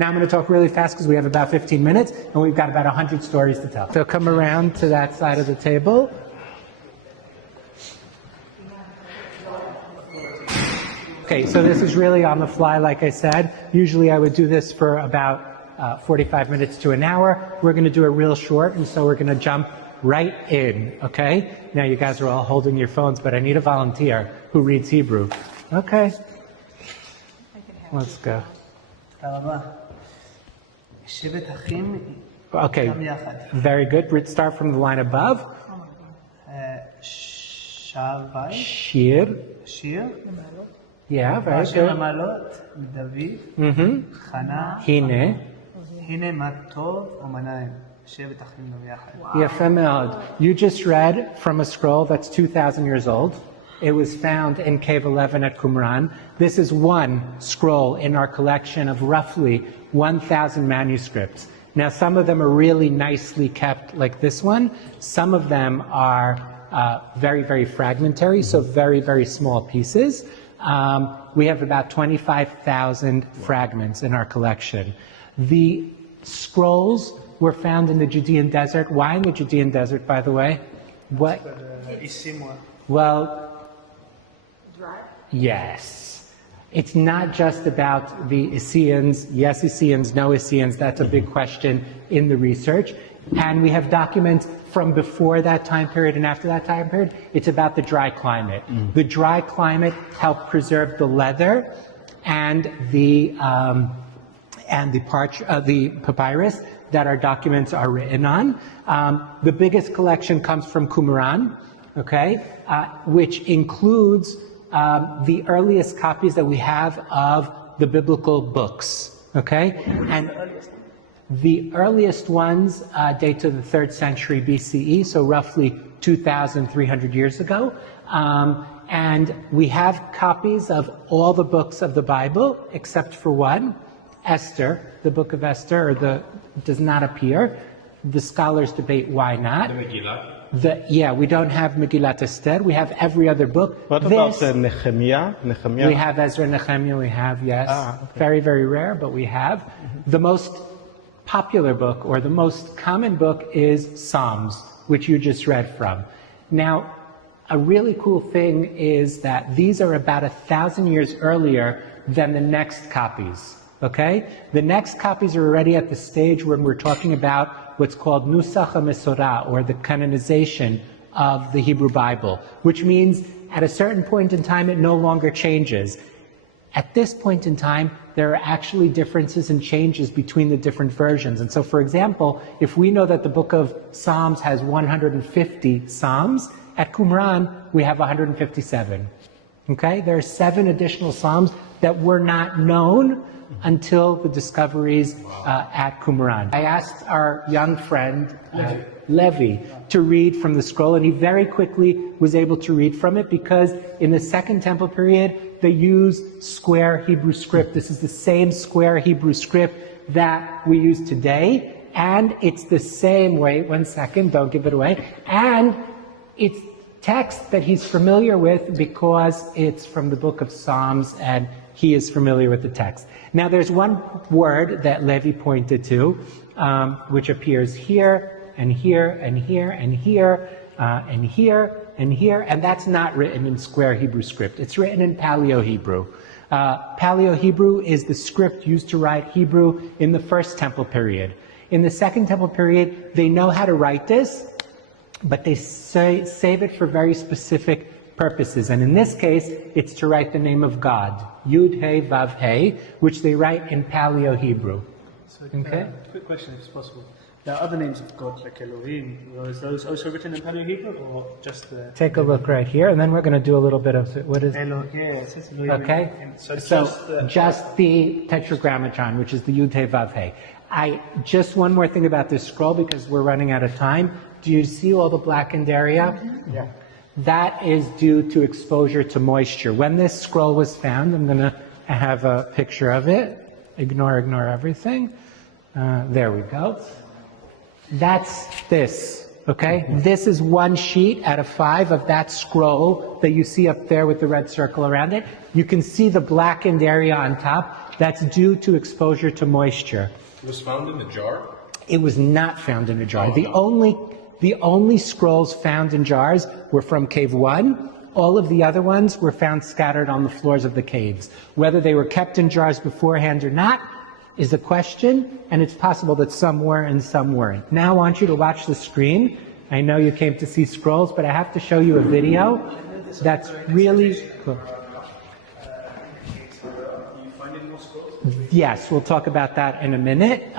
Now I'm going to talk really fast because we have about 15 minutes and we've got about 100 stories to tell. So come around to that side of the table. Okay, so this is really on the fly, like I said. Usually I would do this for about 45 minutes to an hour. We're going to do it real short, and so we're going to jump right in, okay? Now you guys are all holding your phones, but I need a volunteer who reads Hebrew. Okay? Let's go. Okay, very good. Let's start from the line above. Shir. Yeah, very good. Hine. You just read from a scroll that's 2,000 years old. It was found in Cave 11 at Qumran. This is one scroll in our collection of roughly 1,000 manuscripts. Now, some of them are really nicely kept, like this one. Some of them are very, very fragmentary, so very, very small pieces. We have about 25,000 fragments in our collection. The scrolls were found in the Judean desert. Why in the Judean desert, by the way? What? Well, yes. It's not just about the Essenes, yes Essenes, no Essenes. That's a big question in the research. And we have documents from before that time period and after that time period. It's about the dry climate. The dry climate helped preserve the leather and the papyrus that our documents are written on. The biggest collection comes from Qumran, okay, which includes the earliest copies that we have of the biblical books, okay? And the earliest ones date to the 3rd century BCE, so roughly 2,300 years ago. And we have copies of all the books of the Bible, except for one, Esther, the book of Esther, does not appear. The scholars debate why not. The Megillah. We don't have Megillat Esther. We have every other book. What about Nehemiah? We have Ezra, Nehemiah, we have, yes. Okay. Very, very rare, but we have. The most popular book, or the most common book, is Psalms, which you just read from. Now, a really cool thing is that these are about 1,000 years earlier than the next copies, okay? The next copies are already at the stage when we're talking about what's called Nusach HaMesorah, or the canonization of the Hebrew Bible, which means at a certain point in time it no longer changes. At this point in time, there are actually differences and changes between the different versions. And so, for example, if we know that the book of Psalms has 150 Psalms, at Qumran we have 157. Okay? There are 7 additional Psalms that were not known until the discoveries at Qumran. I asked our young friend, Levi, to read from the scroll, and he very quickly was able to read from it because in the Second Temple period, they used square Hebrew script. This is the same square Hebrew script that we use today, and it's the same, wait 1 second, don't give it away, and it's text that he's familiar with because it's from the book of Psalms and he is familiar with the text. Now there's one word that Levi pointed to, which appears here, and here, and here, and here, and here, and here, and that's not written in square Hebrew script. It's written in Paleo-Hebrew. Paleo-Hebrew is the script used to write Hebrew in the First Temple period. In the Second Temple period, they know how to write this, but they save it for very specific purposes. And in this case, it's to write the name of God, Yud He Vav He, which they write in Paleo-Hebrew. So, quick question, if it's possible. There are other names of God, like Elohim. Are those also written in Paleo-Hebrew, or just the... Take a look right here, and then we're going to do a little bit of... What is... Elohim. Okay? So just the Tetragrammaton, which is the Yud He Vav He. Just one more thing about this scroll, because we're running out of time. Do you see all the blackened area? Mm-hmm. Yeah. That is due to exposure to moisture. When this scroll was found, I'm going to have a picture of it. Ignore everything. There we go. That's this. Okay? This is one sheet out of 5 of that scroll that you see up there with the red circle around it. You can see the blackened area on top. That's due to exposure to moisture. It was found in a jar? It was not found in a jar. Oh, The only scrolls found in jars were from cave 1. All of the other ones were found scattered on the floors of the caves. Whether they were kept in jars beforehand or not is a question, and it's possible that some were and some weren't. Now I want you to watch the screen. I know you came to see scrolls, but I have to show you a video that's really cool. Yes, we'll talk about that in a minute.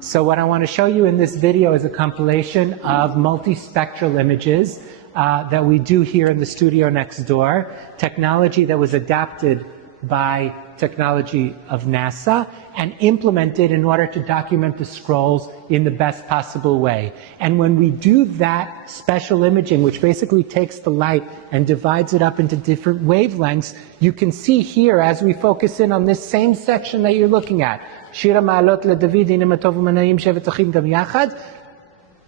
So what I want to show you in this video is a compilation of multispectral images that we do here in the studio next door, technology that was adapted by technology of NASA and implemented in order to document the scrolls in the best possible way. And when we do that special imaging, which basically takes the light and divides it up into different wavelengths, you can see here, as we focus in on this same section that you're looking at, Shira Ma'alot LeDavid Hine Matov U'Manayim Shevet Achim Gam Yachad,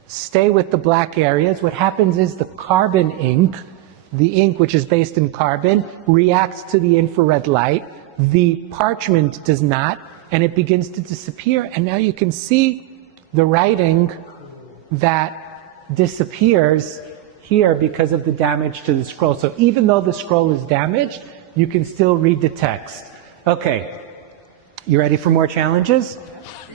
stay with the black areas. What happens is the carbon ink, the ink which is based in carbon, reacts to the infrared light. The parchment does not, and it begins to disappear. And now you can see the writing that disappears here because of the damage to the scroll. So even though the scroll is damaged, you can still read the text. Okay, you ready for more challenges?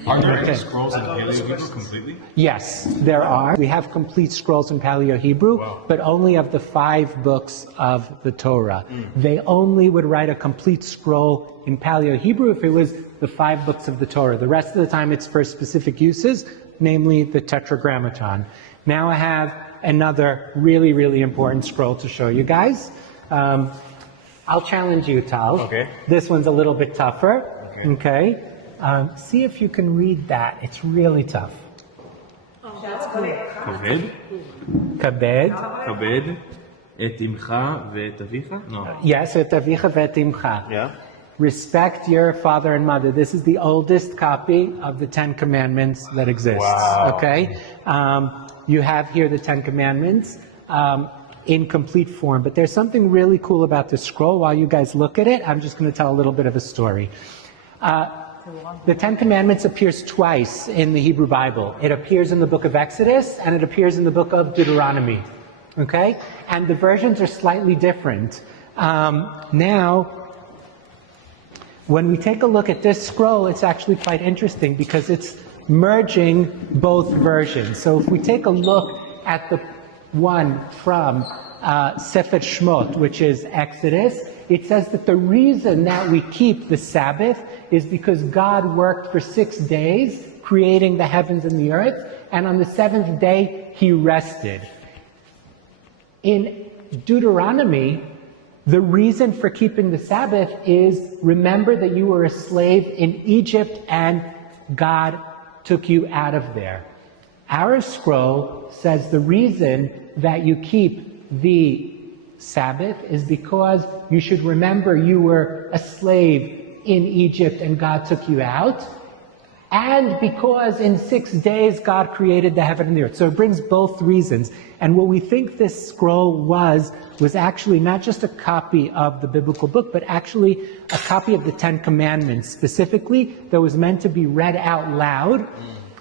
Are there any scrolls in Paleo-Hebrew completely? Yes, there are. We have complete scrolls in Paleo-Hebrew, but only of the 5 books of the Torah. They only would write a complete scroll in Paleo-Hebrew if it was the 5 books of the Torah. The rest of the time it's for specific uses, namely the Tetragrammaton. Now I have another really, really important scroll to show you guys. I'll challenge you, Tal. Okay. This one's a little bit tougher. Okay. See if you can read that. It's really tough. כבד? Kabed. כבד את אמך ואת אביך? No. Yes, et avicha ve'et imcha. Yeah. Respect your father and mother. This is the oldest copy of the 10 Commandments that exists. Wow. Okay? You have here the 10 Commandments in complete form. But there's something really cool about this scroll. While you guys look at it, I'm just going to tell a little bit of a story. The 10 Commandments appears twice in the Hebrew Bible. It appears in the book of Exodus and it appears in the book of Deuteronomy. Okay? And the versions are slightly different. Now, when we take a look at this scroll, it's actually quite interesting because it's merging both versions. So if we take a look at the one from Sefer Shmot, which is Exodus, it says that the reason that we keep the Sabbath is because God worked for 6 days, creating the heavens and the earth, and on the 7th day, he rested. In Deuteronomy, the reason for keeping the Sabbath is, remember that you were a slave in Egypt and God took you out of there. Our scroll says the reason that you keep the Sabbath is because you should remember you were a slave in Egypt and God took you out, and because in 6 days God created the heaven and the earth. So it brings both reasons. And what we think this scroll was actually not just a copy of the biblical book, but actually a copy of the 10 Commandments, specifically that was meant to be read out loud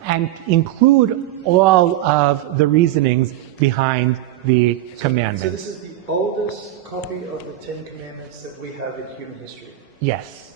and include all of the reasonings behind the commandments. So this is the oldest copy of the 10 Commandments that we have in human history. Yes.